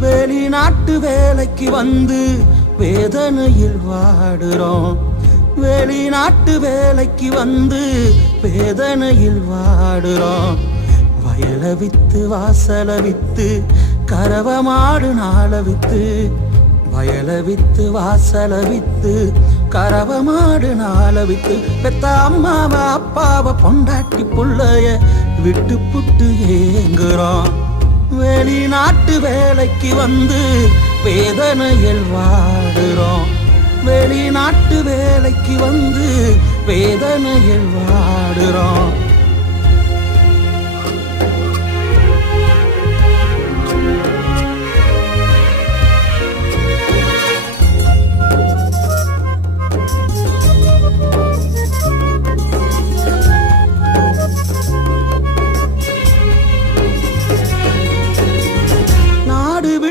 வெளிநாட்டு வேலைக்கு வந்து வேதனையில் வாடுறோம். வெளிநாட்டு வேலைக்கு வந்து வேதனையில் வாடுறோம். வயல வித்து வாசல வித்து கறவ மாடு நாள வித்து, வயல வித்து வாசல வித்து கறவ மாடு நாள வித்து, பெத்த அம்மாவ அப்பாவ பொண்டாட்டி புள்ளைய விட்டு புட்டு ஏங்குறோம். வெளிநாட்டு வேலைக்கு வந்து வேதனையில் வாடுறோம். வெளிநாட்டு வேலைக்கு வந்து வேதனையில் வாடுறோம்.